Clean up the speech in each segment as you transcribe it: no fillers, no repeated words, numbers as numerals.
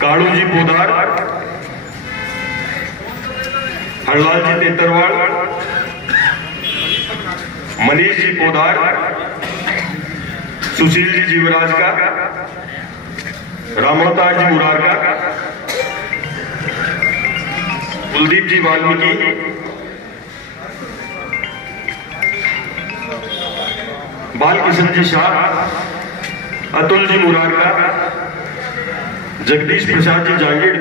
काळू जी पोदार, हरलाल जी तेतरवाड़, मनीष जी पोदार, सुशील जी जीवराज का, रामोतार जी मुरार का, कुलदीप जी वाल्मीकि, बालकिशन जी शाह, अतुल जी मुरार का, जगदीश प्रसाद जी जांगीर,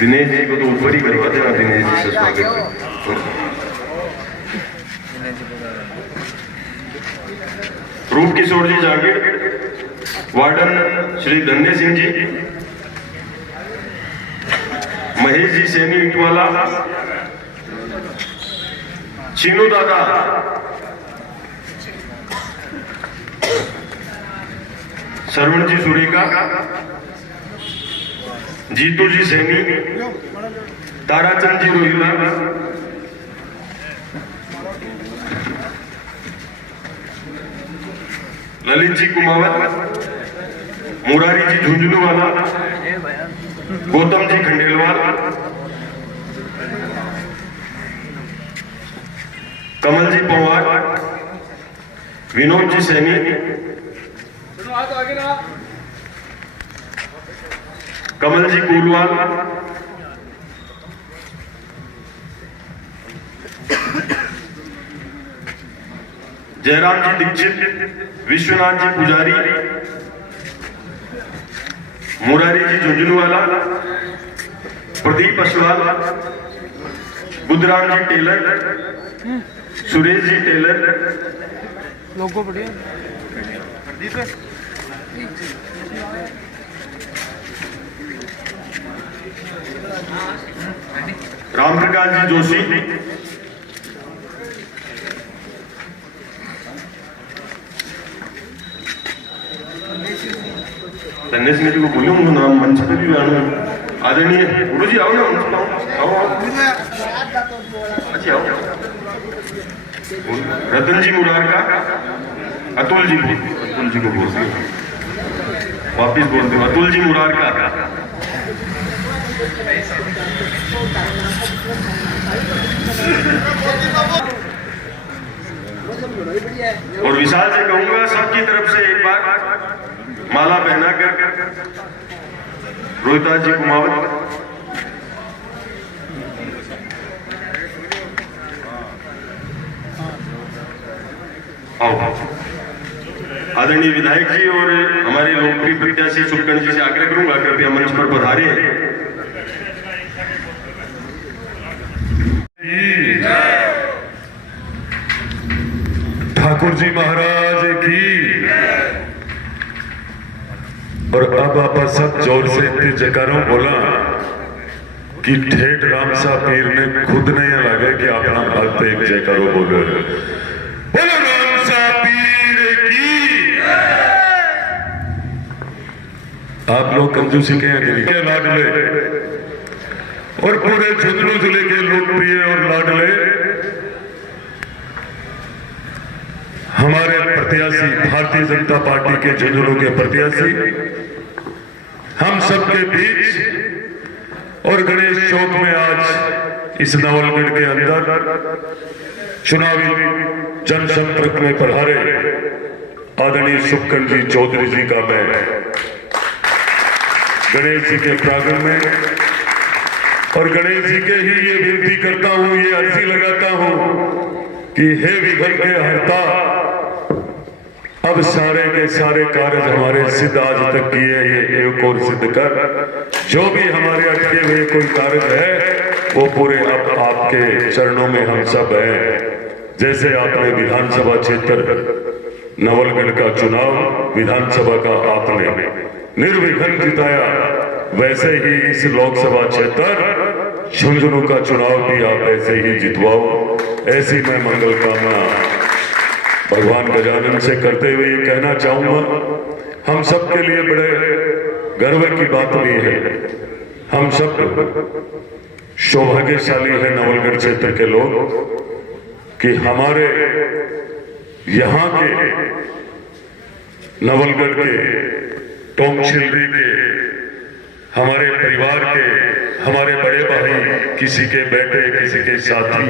दिनेश जी को तो ऊपर ही करवा देना, दिनेश जी से स्वागत। रूप किशोर जी जांगीर, वार्डन श्री धन्य सिंह जी, महेश जी सैनी इटवाला, चीनू दादा, सरवण जी सुरीका, जीतू जी सैनी, ताराचंद जी रोहिला, ललित जी कुमावत, मुरारी जी झुंझुनूवाला, गौतम जी खंडेलवाल, कमल जी पवार, विनोद जी सैनी, कमल जी कूलवाल, जयराम जी दीक्षित, विश्वनाथ जी पुजारी, मुरारी जी झुंझुनूवाला, प्रदीप अशवाल, बुद्धराम जी टेलर, सुरेश जी टेलर, लोगो बढ़िया राम प्रकाश जी जोशी, धन्य सिंह जी को बोलूँ उनको नाम मंच पे भी आना आदरणीय गुरु जी, आओ ना, आओ अच्छा आओ। रतन जी मुरार का, अतुल जी को बोलते हैं, वापिस बोलते हैं, अतुल जी मुरार का, और विशाल से कहूंगा सबकी तरफ से एक बार माला पहना कर रोहिताज जी कुमावत, आदरणीय विधायक जी और हमारे लोकप्रिय प्रत्याशी सुलकन जी से आग्रह करूंगा कृपया मंच पर पधारे। ठाकुर जी महाराज की। और अब आप सब जोर से इतने जयकारों बोला कि ठेठ रामसा पीर ने खुद नहीं लगे कि अपना भक्त एक जयकारो बोलो, बोलो रामसा पीर की। आप लोग कंजूसी के लाडले और पूरे झुंझुनू जिले के लोकप्रिय और लाडले हमारे प्रत्याशी, भारतीय जनता पार्टी के झुंझुनू के प्रत्याशी हम सबके बीच और गणेश चौक में आज इस नवलगढ़ के अंदर चुनावी जनसंपर्क में पधारे आदरणीय सुलकन जी चौधरी जी का मैं गणेश जी के प्रांगण में और गणेश जी के ही ये विनती करता हूं, ये अर्जी लगाता हूं कि हे विघ्न के हर्ता, अब सारे के सारे कार्य हमारे सिद्ध आज तक किए, ये एक और सिद्ध कर, जो भी हमारे अटके हुए कोई कार्य है वो पूरे अब आपके चरणों में हम सब हैं। जैसे आपने विधानसभा क्षेत्र नवलगढ़ का चुनाव विधानसभा का आपने निर्विघ्न जिताया, वैसे ही इस लोकसभा क्षेत्र झुंझुनू का चुनाव भी आप ऐसे ही जितवाओ। ऐसी मैं मंगल कामना भगवान गजानन से करते हुए ये कहना चाहूंगा, हम सबके लिए बड़े गर्व की बात भी है, हम सब सौभाग्यशाली है नवलगढ़ क्षेत्र के लोग कि हमारे यहाँ के नवलगढ़ के टोंकशिल्डी के हमारे परिवार के हमारे बड़े भाई, किसी के बेटे, किसी के साथी,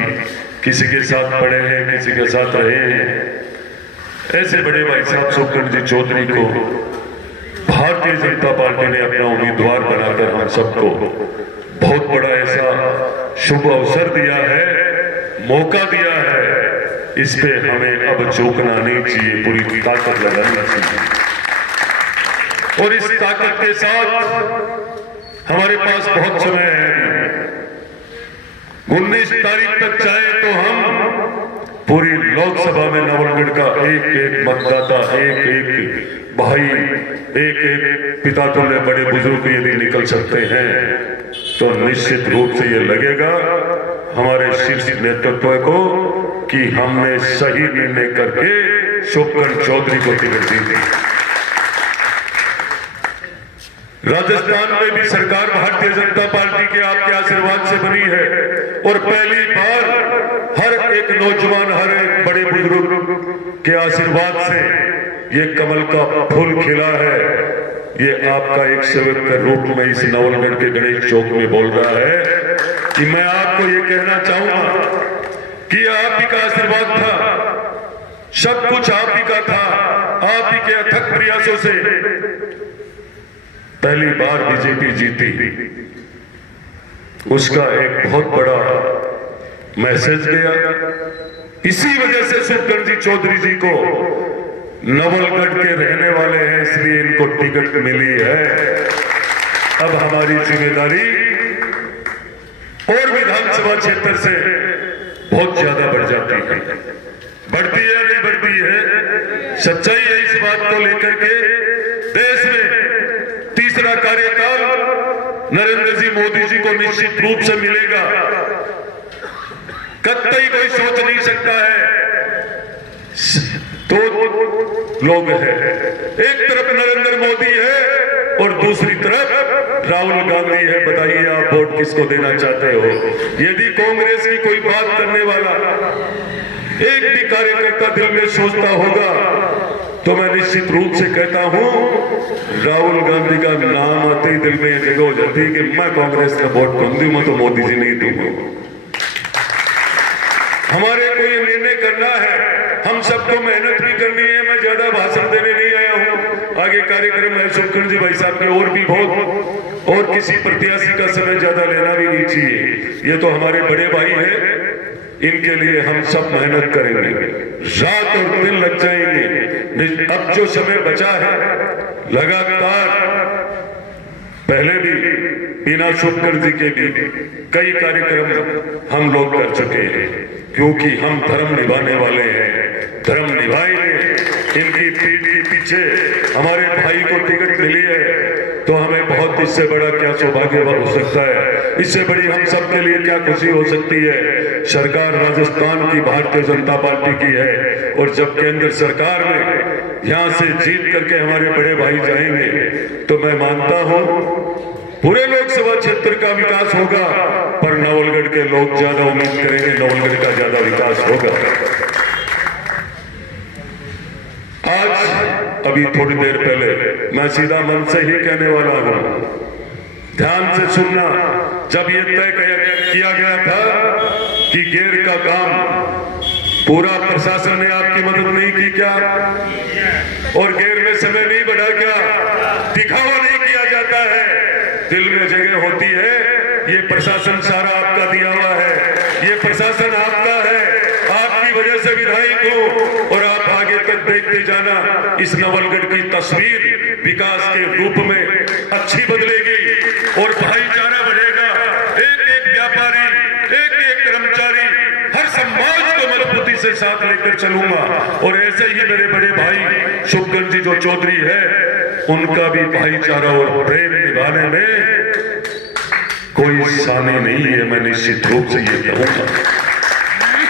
किसी के साथ पढ़े हैं, किसी के साथ रहे हैं, ऐसे बड़े भाई साहब सुखगढ़ जी चौधरी को भारतीय जनता पार्टी ने अपना उम्मीदवार बनाकर हम सबको बहुत बड़ा ऐसा शुभ अवसर दिया है, मौका दिया है। इस पे हमें अब चूकना नहीं चाहिए, पूरी ताकत लगानी चाहिए। और इस ताकत के साथ हमारे पास बहुत समय है। 19 तारीख तक चाहे तो हम पूरी लोकसभा में नवलगढ़ का एक एक मतदाता, एक एक भाई, एक एक पिता तुल्य बड़े बुजुर्ग यदि निकल सकते हैं तो निश्चित रूप से ये लगेगा हमारे शीर्ष नेतृत्व को कि हमने सही निर्णय करके सुखगढ़ चौधरी को टिकट दी थी। राजस्थान में भी सरकार भारतीय जनता पार्टी के आपके आशीर्वाद से बनी है और पहली बार हर एक नौजवान, हर एक बड़े बुजुर्ग के आशीर्वाद से ये कमल का फूल खिला है। ये आपका एक सेवक के रूप में इस नवलगढ़ के गणेश चौक में बोल रहा है कि मैं आपको ये कहना चाहूंगा कि आप ही का आशीर्वाद था, सब कुछ आप ही का था, आप ही के अथक प्रयासों से पहली बार बीजेपी जीती। उसका एक बहुत बड़ा मैसेज गया। इसी वजह से सुखगढ़ जी चौधरी जी को नवलगढ़ के रहने वाले हैं, इसलिए इनको टिकट मिली है। अब हमारी जिम्मेदारी और विधानसभा क्षेत्र से बहुत ज्यादा बढ़ जाती है। बढ़ती है नहीं बढ़ती है, सच्चाई है इस बात को लेकर के। देश में तीसरा कार्यकाल नरेंद्र जी मोदी जी को निश्चित रूप से मिलेगा, कतई कोई सोच नहीं सकता है। दो लोग हैं, एक तरफ नरेंद्र मोदी है और दूसरी तरफ राहुल गांधी है। बताइए आप वोट किसको देना चाहते हो? यदि कांग्रेस की कोई बात करने वाला एक भी कार्यकर्ता दिल में सोचता होगा तो मैं निश्चित रूप से कहता हूं राहुल गांधी का नाम आते ही दिल में यह जगह हो जाती है कि मैं कांग्रेस का वोट कम दूंगा तो मोदी जी नहीं दूंगा। हमारे को ये निर्णय करना है, हम सबको मेहनत भी करनी है। मैं ज्यादा भाषण देने नहीं आया हूं, आगे कार्यक्रम है सुखगढ़ जी भाई साहब के और भी बहुत, और किसी प्रत्याशी का समय ज्यादा लेना भी नहीं चाहिए। ये तो हमारे बड़े भाई हैं, इनके लिए हम सब मेहनत करेंगे, रात और दिन लग जाएंगे। अब जो समय बचा है लगातार, पहले भी बिना सुखगढ़ जी के भी कई कार्यक्रम हम लोग कर चुके हैं, क्योंकि हम धर्म निभाने वाले हैं, धर्म निभाएंगे। इनकी पीठ के पीछे हमारे भाई को टिकट मिली है तो हमें बहुत इससे बड़ा क्या सौभाग्य हो सकता है, इससे बड़ी हम सब के लिए क्या खुशी हो सकती है। सरकार राजस्थान की भारतीय जनता पार्टी की है और जब केंद्र सरकार में यहां से जीत करके हमारे बड़े भाई जाएंगे तो मैं मानता हूं पूरे लोकसभा क्षेत्र का विकास होगा, पर नवलगढ़ के लोग ज्यादा उम्मीद करेंगे नवलगढ़ का ज्यादा विकास होगा। आज अभी थोड़ी देर पहले मैं सीधा मन से ही कहने वाला हूं, ध्यान से सुनना। जब ये तय किया गया था कि गेर का काम पूरा प्रशासन ने आपकी मदद नहीं की क्या, और गेर में समय नहीं बढ़ा क्या, दिखावा नहीं किया जाता है, दिल में जगह होती है। ये प्रशासन सारा आपका दिया हुआ है, ये प्रशासन आपका है, आपकी वजह से विधायक हो और आप आगे तक देखते जाना। इस नवलगढ़ की तस्वीर विकास के रूप में अच्छी बदलेगी और भाईचारा बढ़ेगा। एक एक व्यापारी, एक एक कर्मचारी, हर समाज को मजबूती से साथ लेकर चलूंगा। और ऐसे ही मेरे बड़े भाई सुखगढ़ जी जो चौधरी है, उनका भी भाईचारा और प्रेम निभाने में कोई सानी नहीं है, मैं निश्चित रूप से ये कहूंगा।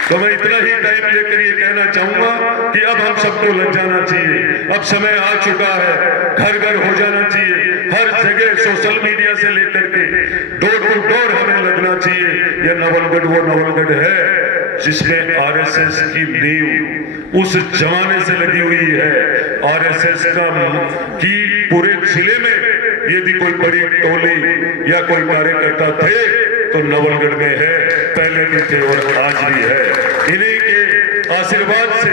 तो मैं इतना ही टाइम लेकर ये कहना चाहूंगा कि अब हम सबको लग जाना चाहिए, अब समय आ चुका है, घर घर हो जाना चाहिए, हर जगह सोशल मीडिया से लेकर के डोर टू डोर हमें लगना चाहिए। यह नवलगढ़ वो नवलगढ़ है, जिसमें आरएसएस की नींव उस जमाने से लगी हुई है। आरएसएस की पूरे जिले में यदि कोई बड़ी टोली या कोई कार्यकर्ता थे तो नवलगढ़ में है, पहले भी थे और आज भी है। इन्हीं के आशीर्वाद से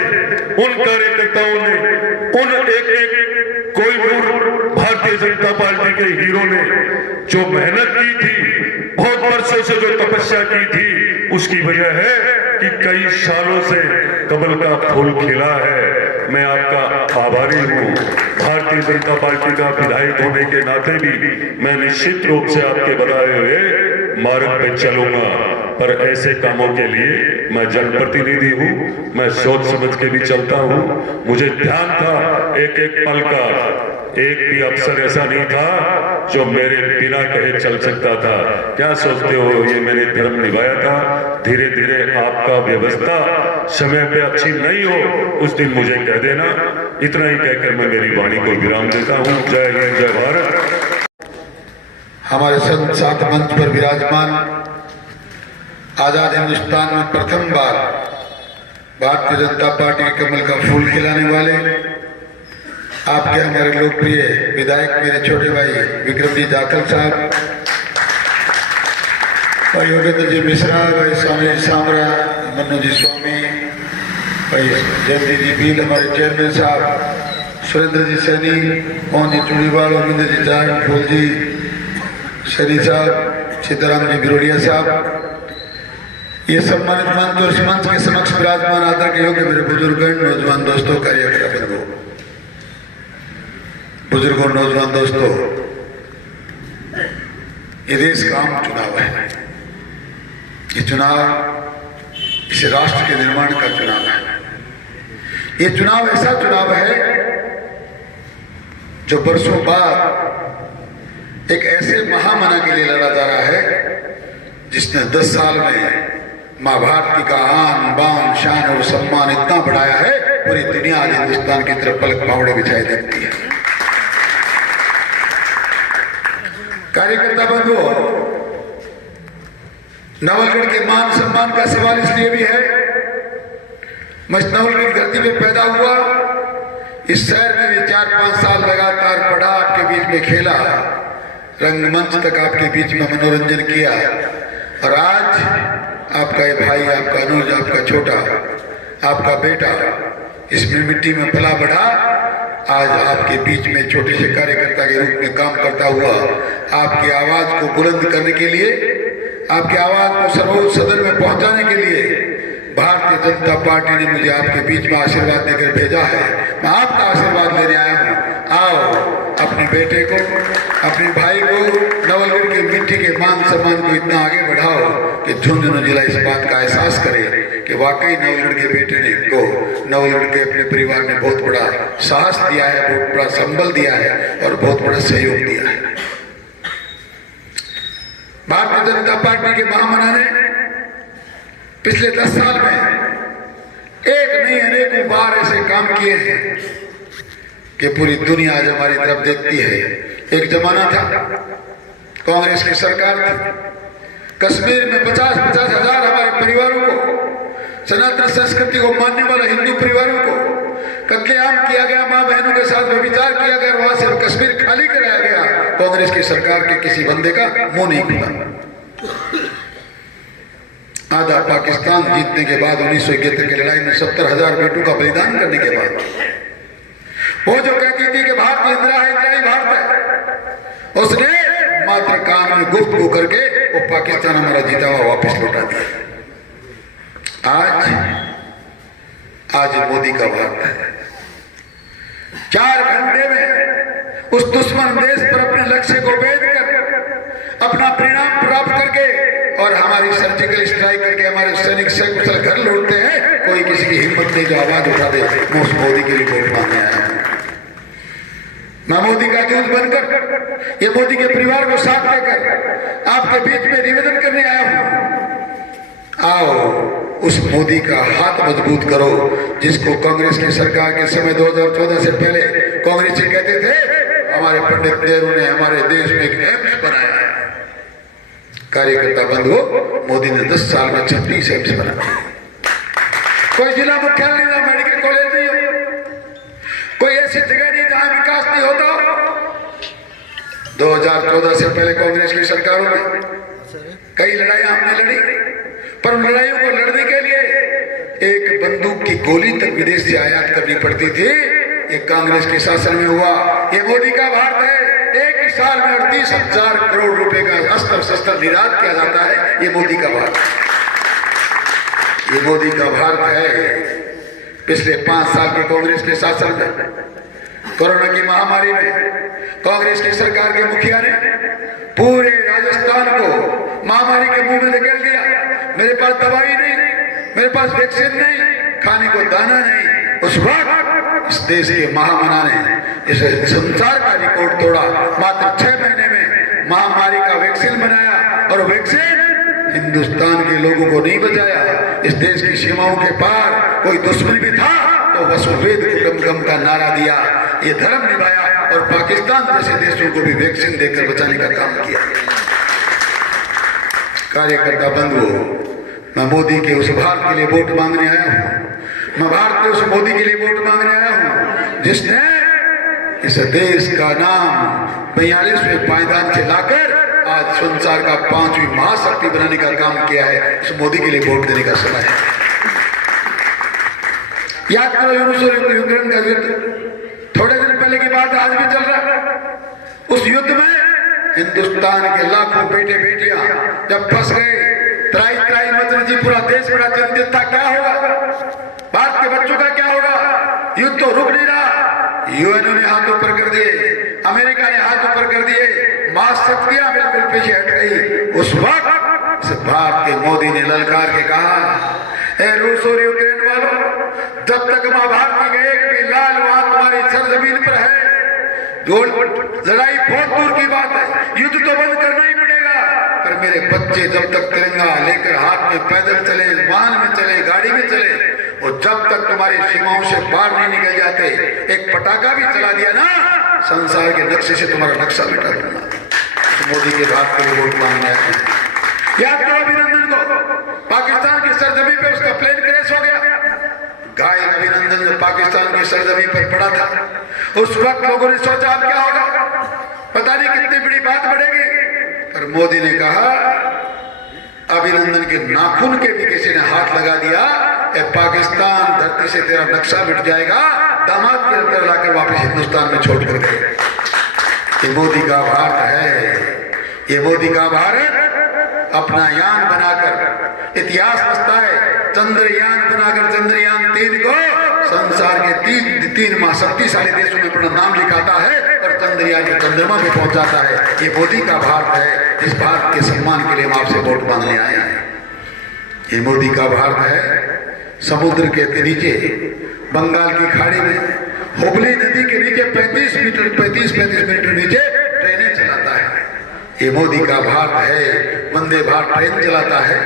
उन कार्यकर्ताओं ने, उन एक कोहिनूर भारतीय जनता पार्टी के हीरो ने जो मेहनत की थी, बहुत वर्षों से जो तपस्या की थी, उसकी वजह है कि कई सालों से कमल का फूल खिला है। मैं आपका आभारी हूँ। भारतीय जनता पार्टी का विधायक होने के नाते भी मैं निश्चित रूप से आपके बताए हुए मार्ग पे चलूंगा, पर ऐसे कामों के लिए मैं जनप्रतिनिधि हूँ, मैं सोच समझ के भी चलता हूँ। मुझे ध्यान था एक एक पल का, एक भी अफसर ऐसा नहीं था जो मेरे बिना कहे चल सकता था। क्या सोचते हो, ये मैंने धर्म निभाया था। धीरे धीरे आपका व्यवस्था समय पे अच्छी नहीं हो उस दिन मुझे कह देना। इतना ही कहकर मैं मेरी वाणी को विराम देता हूँ। जय हिंद, जय भारत। हमारे संत साथ मंच पर विराजमान, आजाद हिंदुस्तान में प्रथम बार भारतीय जनता पार्टी के कमल का फूल खिलाने वाले आपके हमारे लोकप्रिय विधायक मेरे छोटे भाई विक्रम जी जाखल साहब, भाई योगेंद्र जी मिश्रा, भाई स्वामी जी सामरा, मन्नू जी स्वामी, भाई जयंती जी भील, हमारे चेयरमैन साहब सुरेंद्र जी सैनी, मोहन जी चूड़ीवाल, रविंद्र जी जाट, फूल जी सैनी साहब, सीताराम जी बिरोड़िया साहब, ये सम्मानित मंच और इस मंच के समक्ष विराजमान आदर के योग्य मेरे बुजुर्गों, नौजवान दोस्तों, कार्यकर्ता बंधुओं, बुजुर्गों, नौजवान दोस्तों, ये देश का आम चुनाव है। ये चुनाव इस राष्ट्र के निर्माण का चुनाव है। ये चुनाव ऐसा चुनाव है जो बरसों बाद एक ऐसे महामना के लिए लड़ा जा रहा है जिसने 10 साल में मां भारती का आन बान शान और सम्मान इतना बढ़ाया है, पूरी दुनिया आज हिंदुस्तान की तरफ पलक पावड़े बिछाए देखती है। कार्यकर्ता बंधुओं, नवलगढ़ के मान सम्मान का सवाल इसलिए भी है, मैं इस नवलगढ़ धरती में पैदा हुआ, इस शहर में भी 4-5 साल लगातार पढ़ा, आपके बीच में खेला, रंगमंच तक आपके बीच में मनोरंजन किया, और आज आपका ये भाई, आपका अनुज, आपका छोटा, आपका बेटा इस मिट्टी में पला बढ़ा, आज आपके बीच में छोटे से कार्यकर्ता के रूप में काम करता हुआ आपकी आवाज को बुलंद करने के लिए, आपकी आवाज को सर्वोच्च सदन में पहुंचाने के लिए भारतीय जनता पार्टी ने मुझे आपके बीच में आशीर्वाद देकर भेजा है। मैं आपका आशीर्वाद लेने आया हूं। आओ, अपने बेटे को, अपने भाई को, नवलगढ़ की मिट्टी के मान सम्मान को इतना आगे बढ़ाओ कि झुंझुनू जिला इस बात का एहसास करे कि वाकई नवलगढ़ के बेटे ने को नवलगढ़ के अपने परिवार ने बहुत बड़ा साहस दिया है, बहुत बड़ा संबल दिया है और बहुत बड़ा सहयोग दिया है। भारतीय जनता पार्टी के महामना ने पिछले 10 साल में एक नहीं अनेकों बार ऐसे काम किए हैं कि पूरी दुनिया आज हमारी तरफ देखती है। एक जमाना था, कांग्रेस की सरकार थी, कश्मीर में 50-50 हजार हमारे परिवारों को, सनातन संस्कृति को मानने वाले हिंदू परिवारों को कत्लेआम किया गया, मां बहनों के साथ व्यभिचार किया गया, वहां से कश्मीर खाली कराया गया। कांग्रेस की सरकार के किसी बंदे का मुंह नहीं खुला। आधा पाकिस्तान जीतने के बाद 1971 की लड़ाई में 70,000 बेटों का बलिदान करने के बाद वो जो कहती थी कि भारत इंदिरा है, इंदिरा ही भारत है, उसने मात्र कान में गुफ्तगू करके वो पाकिस्तान हमारा जीता हुआ वापस लौटा दिया। आज मोदी का भारत है। 4 घंटे में उस दुश्मन देश पर अपने लक्ष्य को भेद कर अपना परिणाम प्राप्त करके और हमारी सर्जिकल स्ट्राइक करके हमारे सैनिक सकुशल घर लौटते हैं। कोई किसी की हिम्मत नहीं जो आवाज उठा दे, मैं उस मोदी के लिए वोट मांगने आया हूं। मैं मोदी का दूत बनकर, ये मोदी के परिवार को साथ लेकर आपके बीच में निवेदन करने आया हूं। आओ, उस मोदी का हाथ मजबूत करो जिसको कांग्रेस की सरकार के समय 2014 से पहले कांग्रेस जी कहते थे हमारे पंडित नेहरू ने हमारे देश में एक एम्स बनाया है। कार्यकर्ता बंधुओं, मोदी ने 10 साल में 36 एम्स बनाए। कोई जिला मुख्यालय ना मेडिकल कॉलेज नहीं हो, कोई ऐसी जगह नहीं जहां विकास नहीं होता। 2014 से पहले कांग्रेस की सरकारों में कई लड़ाइयां हमने लड़ी, पर उन लड़ाइयों को लड़ने के लिए एक बंदूक की गोली तक विदेश से आयात करनी पड़ती थी। ये कांग्रेस के शासन में हुआ। ये मोदी का भारत है। एक ही साल में 38,000 करोड़ रुपए का अस्त्र शस्त्र निर्यात किया जाता है। ये मोदी का भारत, ये मोदी का भारत है। पिछले 5 साल के कांग्रेस के शासन में, कोरोना की महामारी में कांग्रेस की सरकार के मुखिया ने पूरे राजस्थान को महामारी के मुंह में धकेल दिया। मेरे पास दवाई नहीं, मेरे पास वैक्सीन नहीं, खाने को दाना नहीं। उस वक्त इस देश के महामना ने इस संसार का रिकॉर्ड तोड़ा। मात्र 6 महीने में महामारी का वैक्सीन बनाया, और वैक्सीन हिंदुस्तान के लोगों को नहीं बचाया। इस देश की सीमाओं के पार कोई दुश्मन भी था तो वसुवेद कुटुंबकम का नारा दिया, ये धर्म निभाया, और पाकिस्तान जैसे देशों को भी वैक्सीन देकर बचाने का काम किया। कार्यकर्ता बंधुओं, मैं मोदी के उस भारत के लिए वोट मांगने आया हूं। मैं भारत के उस मोदी के लिए वोट मांगने आया हूं जिसने इस देश का नाम 42वें पायदान से लाकर आज संसार का 5वीं महाशक्ति बनाने का काम किया है। उस मोदी के लिए वोट देने का समय है। याद करो रूस और यूक्रेन का युद्ध, थोड़े दिन पहले की बात आज भी चल रहा है। उस युद्ध में हिंदुस्तान के लाखों बेटे बेटियां जब फंस गए, त्राई त्राई मत जी, पूरा देश बड़ा चिंतित था। क्या होगा, भारत के बच्चों का क्या होगा? युद्ध तो रुक नहीं रहा। यूएनओ ने हाथ ऊपर कर दिए, अमेरिका ने हाथ ऊपर कर दिए, महाशक्तियां बिल्कुल पीछे हट गई। उस वक्त भारत के मोदी ने ललकार के कहा, ए रूस और यूक्रेन वालों, जब तक मां भारत की एक भी लाल वहां तुम्हारी सरजमीन पर है, जो लड़ाई बहुत दूर की बात है, युद्ध तो बंद करना ही पड़ेगा। पर मेरे बच्चे जब तक तिरंगा लेकर हाथ में पैदल चले, वाहन में चले, गाड़ी में चले, और जब तक तुम्हारी सीमाओं से बाहर नहीं निकल जाते, एक पटाखा भी चला दिया ना, संसार के नक्शे से तुम्हारा नक्शा मिटा दूंगा। तो मोदी के बात के लिए वोट मांगने आए हैं। याद करो अभिनंदन को, पाकिस्तान की सरजमी पे उसका प्लेन क्रैश हो गया। घायल अभिनंदन जो पाकिस्तान की सरजमी पर पड़ा था, उस वक्त लोगों ने सोचा अब क्या होगा, पता नहीं कितनी बड़ी बात बढ़ेगी। पर मोदी ने कहा, अभिनंदन के नाखून के भी किसी ने हाथ लगा दिया, पाकिस्तान धरती से तेरा नक्शा मिट जाएगा। दामाद के अंदर लाकर वापस हिंदुस्तान में छोड़ कर गए। ये मोदी का भारत है। ये मोदी का भारत अपना यान बनाकर इतिहास रचता है। चंद्रयान बनाकर चंद्रयान 3 को संसार के तीन महाशक्तिशाली देशों में अपना नाम लिखाता है और चंद्रयान को चंद्रमा में पहुंचाता है। ये मोदी का भारत है। इस भारत के सम्मान के लिए हम आपसे वोट मांगने आए हैं। ये मोदी का भारत है। समुद्र के नीचे, बंगाल की खाड़ी में, हुगली नदी के नीचे 35 मीटर नीचे ट्रेनें चलाता है। ये मोदी का भारत है। वंदे भारत ट्रेन चलाता है।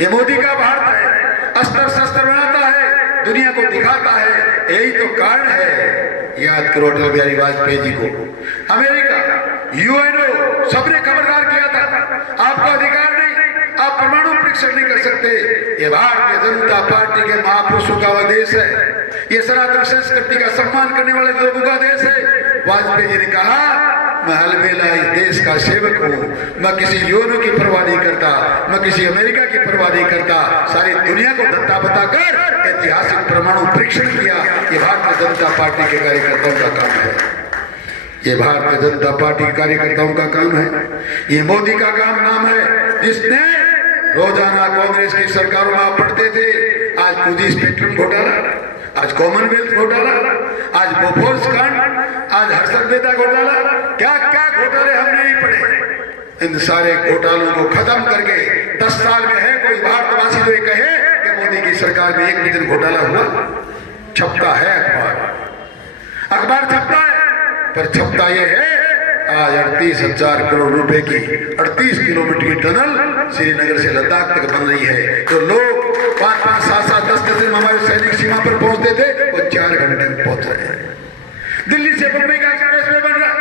ये मोदी का भारत है। अस्त्र शस्त्र बनाता है, दुनिया को दिखाता है। यही तो कारण है। याद करो अटल बिहारी वाजपेयी जी को अमेरिका, यूएनओ सबने खबरदार किया था, आपका अधिकार नहीं, आप परमाणु परीक्षण नहीं कर सकते। ये भारतीय जनता पार्टी के महापुरुषों का देश है। ये सनातन संस्कृति का सम्मान करने वाले लोगों का देश है। वाजपेयी जी ने कहा, मैं अलबेला इस देश का सेवक हूँ। मैं किसी यूएनओ की परवाह नहीं करता, मैं किसी अमेरिका की परवाह नहीं करता। सारी दुनिया को धत्ता बताकर ऐतिहासिक परमाणु परीक्षण किया। ये भारतीय जनता पार्टी के कार्यकर्ताओं का काम है। ये भारतीय जनता पार्टी के कार्यकर्ताओं का काम है। ये मोदी का काम नाम है, जिसने रोजाना कांग्रेस की सरकारों में आप पढ़ते थे। आज पूंजी स्पेक्ट्रम घोटाला, आज कॉमनवेल्थ घोटाला, आज बोफोर्स कांड, आज हर्षद मेहता घोटाला, क्या क्या घोटाले हमने नहीं पढ़े। इन सारे घोटालों को खत्म करके 10 साल में है कोई भारतवासी तो ये कहे कि मोदी की सरकार में एक भी दिन घोटाला हुआ? छपता है अखबार छपता है, पर छपता यह है आज 38,000 करोड़ रुपए की 38 किलोमीटर की टनल श्रीनगर से लद्दाख तक बन रही है। तो लोग 5-5, 7-7, 10 दिन में हमारे सैनिक सीमा पर पहुंचते थे, वो 4 घंटे में पहुंच रहे हैं। दिल्ली से बंबई का एक्सप्रेस वे बन रहा,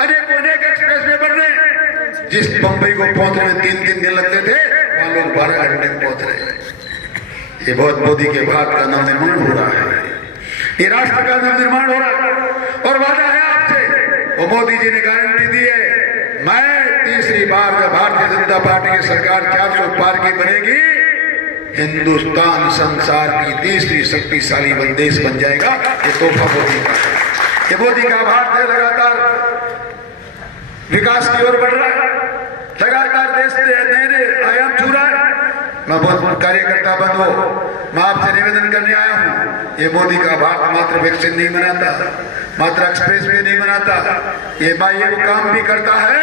अनेक एक्सप्रेस वे बन रहे। जिस बंबई को पहुंचने में 3-3 दिन लगते थे, वहां लोग 12 घंटे में पहुंच रहे हैं। ये बहुत मोदी के भारत का नवनिर्माण हो रहा है, ये राष्ट्र का नवनिर्माण हो रहा है। और वादा है आपसे, वो मोदी जी ने गारंटी दी है, मैं तीसरी बार जब भारतीय जनता पार्टी की सरकार 400 पार की बनेगी, हिंदुस्तान संसार की तीसरी शक्तिशाली देश बन जाएगा। ये तोहफा मोदी का है, ये मोदी का भारत है, लगातार विकास की ओर बढ़ रहा है, लगातार देश नए आयाम छू रहा है। मैं बहुत कार्यकर्ता बंधु, मैं आपसे निवेदन करने आया हूँ, ये मोदी का भारत मात्र वैक्सीन नहीं बनाता, मात्र एक्सप्रेस वे नहीं बनाता, ये वो काम भी करता है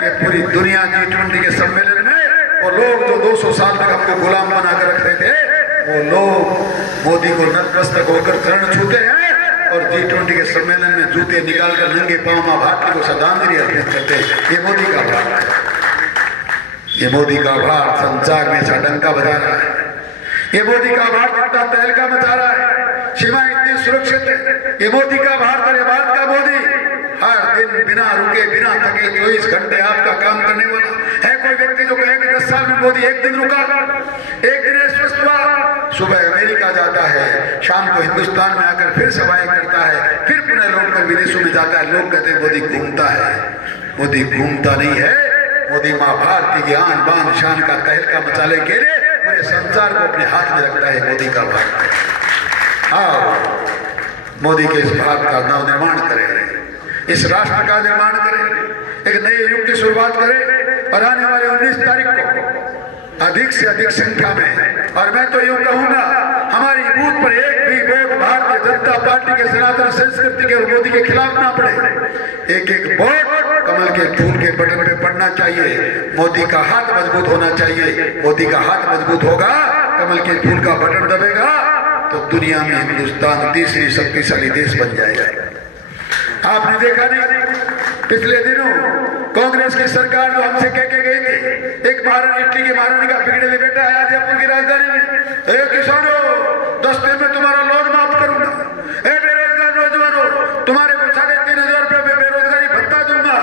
कि पूरी दुनिया G20 के सम्मेलन में वो लोग जो 200 साल तक हमको गुलाम बनाकर रखते थे, वो लोग मोदी को नतमस्तक होकर चरण छूते हैं और G20 के सम्मेलन में जूते निकालकर नंगे पांव मां भारती को श्रद्धांजलि अर्पित करते हैं। ये मोदी का भारत है, ये मोदी का भारत संसार में ऐसा डंका बजा रहा है, ये मोदी का भारत इतना तहलका मचा रहा है, सीमाएं इतनी सुरक्षित है, ये मोदी का भारत और ये भारत का मोदी हर दिन बिना रुके बिना थके 24 घंटे आपका काम करने वाला है। कोई व्यक्ति जो कहे कि 10 साल में मोदी एक दिन रुका, एक दिन अस्वस्थ हुआ, सुबह अमेरिका जाता है, शाम को हिंदुस्तान में आकर फिर सभाएं करता है, फिर पुनः लौटकर विदेशों में जाता है। लोग कहते हैं मोदी घूमता है, मोदी घूमता नहीं है, मोदी मां भारती की आन बान शान का तहलका मचाने के लिए पूरे संसार को अपने हाथ में रखता है। मोदी का भारत, आओ मोदी के इस भारत का नवनिर्माण करें, इस राष्ट्र का निर्माण करें, एक नए युग की शुरुआत करें और आने वाले 19 तारीख को अधिक से अधिक संख्या में, और मैं तो यूं कहूंगा हमारी बूथ पर एक भी वोट भारतीय जनता पार्टी के सनातन संस्कृति के और मोदी के खिलाफ ना पड़े, एक एक वोट कमल के फूल के बटन पे पड़ना चाहिए। मोदी का हाथ मजबूत होना चाहिए, मोदी का हाथ मजबूत होगा, कमल के फूल का बटन दबेगा तो दुनिया में हिंदुस्तान तीसरी शक्तिशाली देश बन जाएगा। आपने देखा नहीं, पिछले दिनों कांग्रेस की सरकार जो हमसे कह के गई थी, एक इटली के महारानी का बिगड़े बेटा है जयपुर की राजधानी में, किसानों 10 दिन में तुम्हारा लोन माफ करूंगा, बेरोजगार नौजवानों तुम्हारे को 3,500 रुपए में बेरोजगारी भत्ता दूंगा।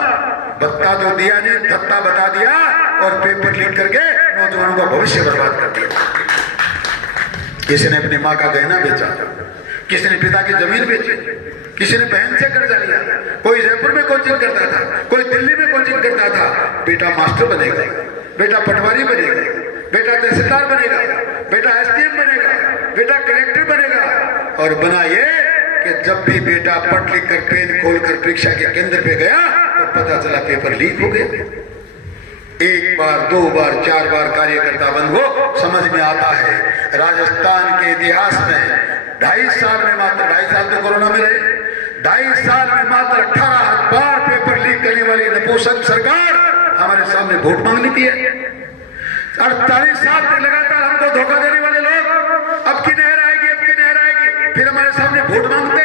भत्ता तो दिया नहीं, धत्ता बता दिया और पेपर लीक करके नौजवानों का भविष्य बर्बाद कर दिया। किसी ने अपनी माँ का गहना बेचा, किसी ने पिता की जमीन बेची, किसी ने बहन से कर्जा लिया, कोई जयपुर में कोचिंग करता था, कोई दिल्ली में कोचिंग करता था। बेटा मास्टर बनेगा, बेटा पटवारी बनेगा, बेटा तहसीलदार बनेगा, बेटा SDM बनेगा, बेटा कलेक्टर बनेगा, और बना ये कि जब भी बेटा पढ़ लिख कर पेन खोलकर परीक्षा के केंद्र पे गया तो पता चला पेपर लीक हो गया। एक बार, 2 बार, 4 बार कार्यकर्ता बंद हो, समझ में आता है। राजस्थान के इतिहास में 2.5 साल में, मात्र 2.5 साल तो कोरोना में रहे, 2.5 साल में मात्र 18 बार पेपर लीक करने वाली नपुंसक सरकार हमारे सामने वोट मांग लेती है। 48 साल तक लगातार हमको धोखा देने वाले लोग अब की नहर आएगी, अब की नहर आएगी, फिर हमारे सामने वोट मांगते।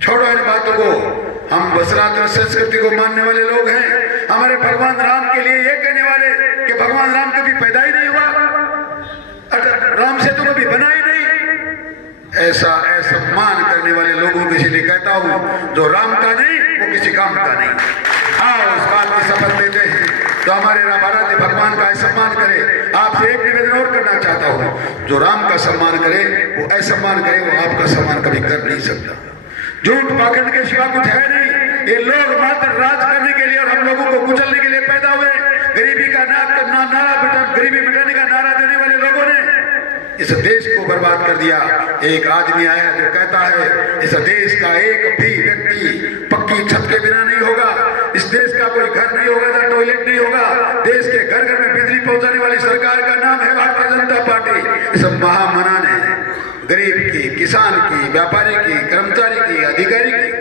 छोड़ो इन बातों को, हम सनातन संस्कृति को मानने वाले लोग हैं। हमारे भगवान राम के लिए ये कहने वाले कि भगवान राम कभी पैदा ही नहीं हुआ, राम से तो कभी बना ही नहीं, ऐसा मान करने वाले लोगों को इसलिए कहता हूं, जो राम का नहीं वो किसी काम का नहीं। आओ उस बात की शपथ लेते हैं तो हमारे भारत भगवान का सम्मान करे। आपसे एक निवेदन और करना चाहता हूं, जो राम का सम्मान करे वो असम्मान करे, वो आपका सम्मान कभी कर नहीं सकता। झूठ पाखंड के सिवा कुछ है नहीं। ये लोग मात्र राज करने के लिए और हम लोगों को कुचलने के लिए पैदा हुए। गरीबी का नारा गरीबी मिटाने का नारा देने वाले लोगों ने इस देश को बर्बाद कर दिया। एक आदमी आया जो कहता है इस देश का एक भी व्यक्ति पक्की छत के बिना नहीं होगा, इस देश का कोई घर नहीं होगा, ना टॉयलेट नहीं होगा। देश के घर घर में बिजली पहुंचाने वाली सरकार का नाम है भारतीय जनता पार्टी। इस महामना ने गरीब की, किसान की, व्यापारी की, कर्मचारी की, अधिकारी की,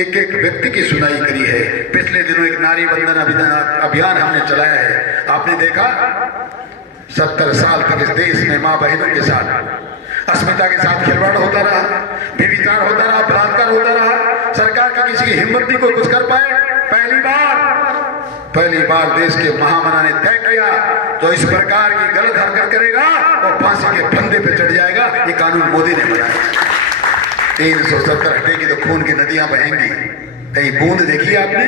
एक एक व्यक्ति की सुनाई करी है। पिछले दिनों एक नारी वंदन अभियान हमने चलाया है। आपने देखा 70 साल तक इस देश में मां बहनों के साथ अस्मिता के साथ खिलवाड़ होता रहा, व्यभिचार होता रहा, बलात्कार होता रहा। सरकार का किसी की हिम्मत नहीं कोई कुछ कर पाए। पहली बार देश के महामना ने तय किया तो इस प्रकार की गलत हरकत करेगा और फांसी के फंदे पे चढ़ जाएगा। ये कानून मोदी ने बनाया। 370 हटेगी तो खून की नदियां बहेंगी। कहीं बूंद देखी आपने?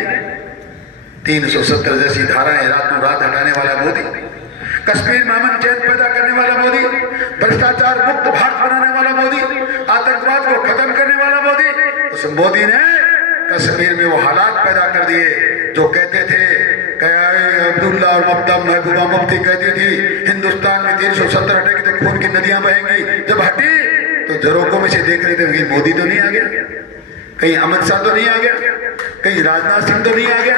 370 जैसी धाराएं रातों रात हटाने वाला मोदी, कश्मीर में अमन चैन पैदा करने वाला मोदी, भ्रष्टाचार मुक्त भारत बनाने वाला मोदी, आतंकवाद को खत्म करने वाला मोदी। उस मोदी ने कश्मीर में वो हालात पैदा कर दिए जो कहते थे, अब्दुल्ला और महबूबा मुफ्ती कहती थी हिंदुस्तान में 370 हटेगी तो खून की नदियां बहेंगी। जब हटी तो जरोकों में से देख रहे थे कहीं मोदी तो नहीं आ गया, कहीं अमित शाह तो नहीं आ गया, कहीं राजनाथ सिंह तो नहीं आ गया।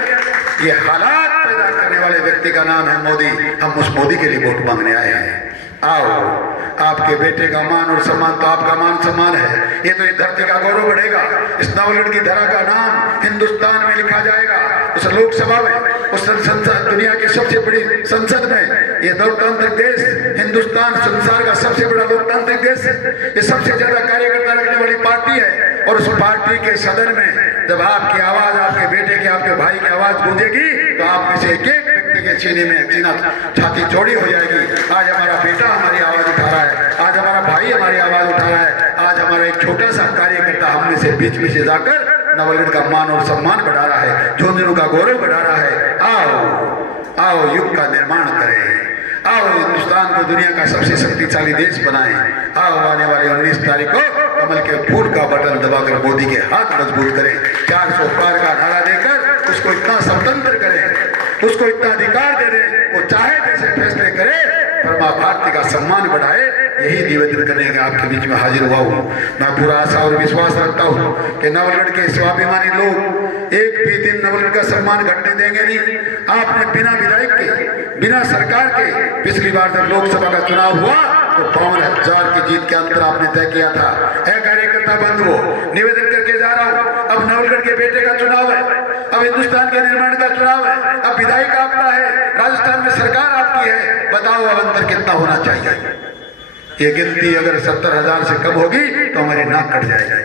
ये हालात पैदा करने वाले व्यक्ति का नाम है मोदी। हम उस मोदी के लिए वोट मांगने आए हैं। आओ, आपके बेटे का मान और सम्मान तो आपका मान सम्मान है। ये तो इस धरती का गौरव बढ़ेगा। इस नवलगढ़ की धरा का नाम हिंदुस्तान में लिखा जाएगा, उस लोकसभा में, उस संसद, दुनिया की सबसे बड़ी संसद में। ये लोकतांत्रिक देश हिंदुस्तान संसार का सबसे बड़ा लोकतांत्रिक देश है। ये सबसे ज्यादा कार्यकर्ता रखने वाली पार्टी है। और उस पार्टी के सदन में जब आपकी आवाज, आपके बेटे की, आपके भाई की आवाज गूंजेगी तो आप में से एक एक व्यक्ति के सीने में सीना छाती चौड़ी हो जाएगी। आज हमारा बेटा हमारी आवाज उठा रहा है, आज हमारा भाई हमारी आवाज उठा रहा है, आज हमारा एक छोटा सा कार्यकर्ता हम में से बीच में से जाकर नवलगढ़ का मान और सम्मान बढ़ा रहा है, झुंझुनू का गौरव बढ़ा रहा है। आओ आओ, युग का निर्माण करें। आओ, हिंदुस्तान को दुनिया का सबसे शक्तिशाली देश बनाएं। आओ, आने वाले 19 तारीख को कमल के फूल का बटन दबाकर मोदी के हाथ मजबूत करें। 400 पार का नारा देकर उसको इतना स्वतंत्र करें, उसको इतना अधिकार दे दें, वो चाहे जैसे फैसले करे, पर मां भारती का सम्मान बढ़ाए। यही निवेदन करने के आपके बीच में हाजिर हुआ हूँ। मैं पूरा आशा और विश्वास रखता हूँ कि नवलगढ़ के स्वाभिमानी लोग एक भी दिन नवलगढ़ का सम्मान घटने देंगे नहीं। आपने बिना विधायक के, बिना सरकार के, पिछली बार जब लोकसभा का चुनाव हुआ तो 52,000 की जीत के अंतर आपने तय किया था। कार्यकर्ता बंधुओं, निवेदन करके जा रहा हूँ, अब नवलगढ़ के बेटे का चुनाव है, अब हिंदुस्तान के निर्माण का चुनाव है, अब विधायक आपका है, राजस्थान में सरकार आपकी है। बताओ अब अंतर कितना होना चाहिए? ये गिनती अगर 70,000 से कम होगी तो हमारी नाक कट जाएगा,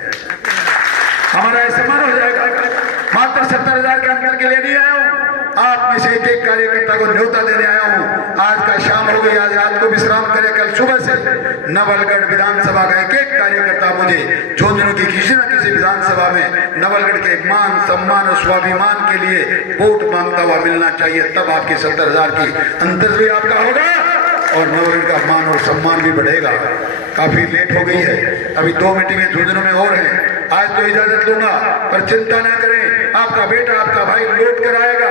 हमारा सम्मान हो जाएगा। मात्र 70,000 के अंतर के लिए नहीं आया हूँ, आप में से एक एक कार्यकर्ता को न्योता देने आया हूँ। आज का शाम हो गई, आज रात को विश्राम करे, कल सुबह से नवलगढ़ विधानसभा का एक एक कार्यकर्ता मुझे झुंझुनू की किसी न किसी विधानसभा में नवलगढ़ के मान सम्मान और स्वाभिमान के लिए वोट मांगता हुआ मिलना चाहिए। तब आपकी 70,000 की अंतर भी आपका होगा और नवलगढ़ का मान और सम्मान भी बढ़ेगा। काफी लेट हो गई है, अभी 2 मीटिंगें झुंझुनू में और हैं। आज तो इजाजत लूंगा, पर चिंता ना करें, आपका बेटा, आपका भाई लौट कर आएगा।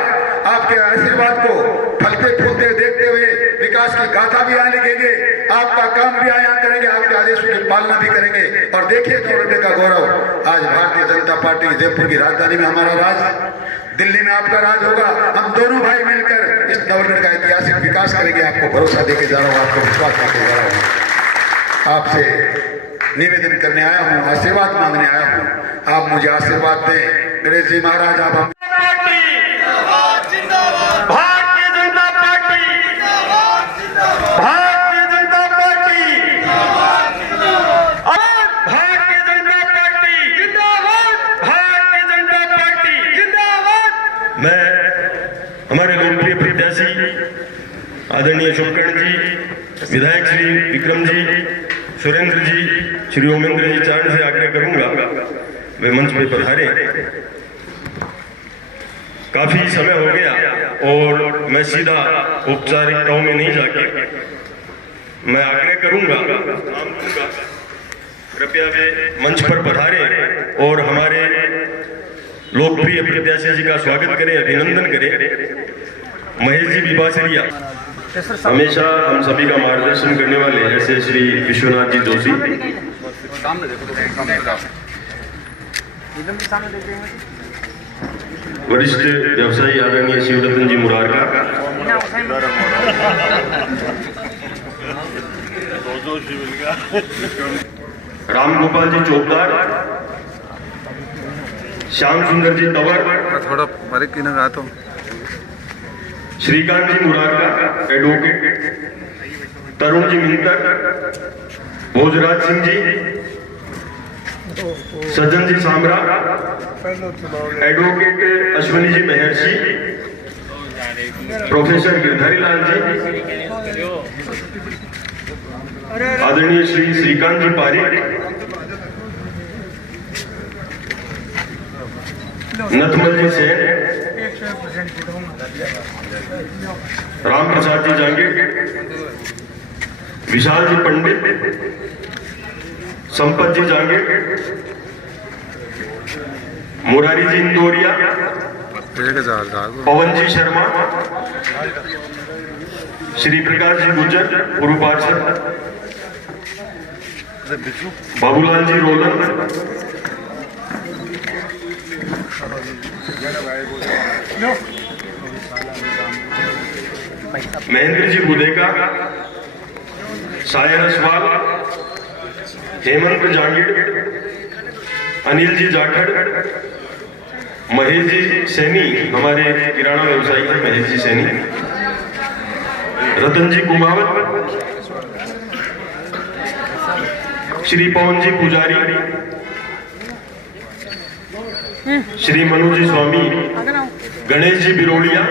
आपके आशीर्वाद को फलते फूलते देखते हुए विकास की गाथा भी यहाँ लिखेंगे, आपका काम भी यहाँ करेंगे, आपके आदेशों की पालना भी करेंगे। और देखिए नवलगढ़ का गौरव। आज भारतीय जनता पार्टी जयपुर की राजधानी में हमारा राज, दिल्ली में आपका राज होगा। हम दोनों भाई मिलकर इस नवलगढ़ का ऐतिहासिक विकास करेंगे। आपको भरोसा देके जा रहा हूँ, आपको विश्वास देके जा रहा हूँ। आपसे निवेदन करने आया हूँ, आशीर्वाद मांगने आया हूँ। आप मुझे आशीर्वाद दें। गणेश जी महाराज, आप हम हमारे लोकप्रिय प्रत्याशी आदरणीय शुभकर्ण जी, विधायक श्री विक्रम जी, सुरेंद्र जी, श्री ओमेंद्र जी चरण से आग्रह करूंगा वे मंच पे पधारे। काफी समय हो गया और मैं सीधा औपचारिकताओं में नहीं जाके मैं आग्रह करूंगा, कृपया वे मंच पर पधारे और हमारे लोकप्रिय प्रत्याशी जी का स्वागत करें, अभिनंदन करें। महेश जी विबासरिया, हमेशा हम सभी का मार्गदर्शन करने वाले ऐसे श्री विश्वनाथ जी दोषी, वरिष्ठ व्यवसायी आदरणीय शिवरतन जी मुरारका, राम गोपाल जी चौकदार, श्याम सुंदर जी तंवर, थोड़ा बारीक की ना तो श्रीकांत जी मुरारका एडवोकेट, तरुण जी मिंतर, भोजराज सिंह जी, सज्जन जी सामरा, एडवोकेट अश्विनी जी महर्षि, प्रोफेसर गिरधारी लाल जी, आदरणीय श्री श्रीकांत जी पारिक, नथमल जी सेन, राम प्रसाद जी जांगीर, विशाल जी पंडित, संपत जी जांगीर, मुरारी जी इंदौरिया, पवन जी शर्मा, श्री प्रकाश जी गुज्जर पूर्व पार्षद, बाबूलाल जी रोलन, महेंद्र जी बुदेका, सायर असवाल, हेमंत जांगीर, अनिल जी जाखड़, महेश जी सैनी, हमारे किराना व्यवसायी हैं महेश जी सैनी, रतन जी कुमावत, श्री पवन जी पुजारी, श्री मनु जी स्वामी, गणेश जी बिरोड़िया,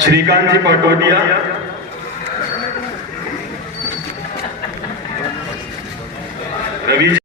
श्रीकांत जी पाटोदिया, रवि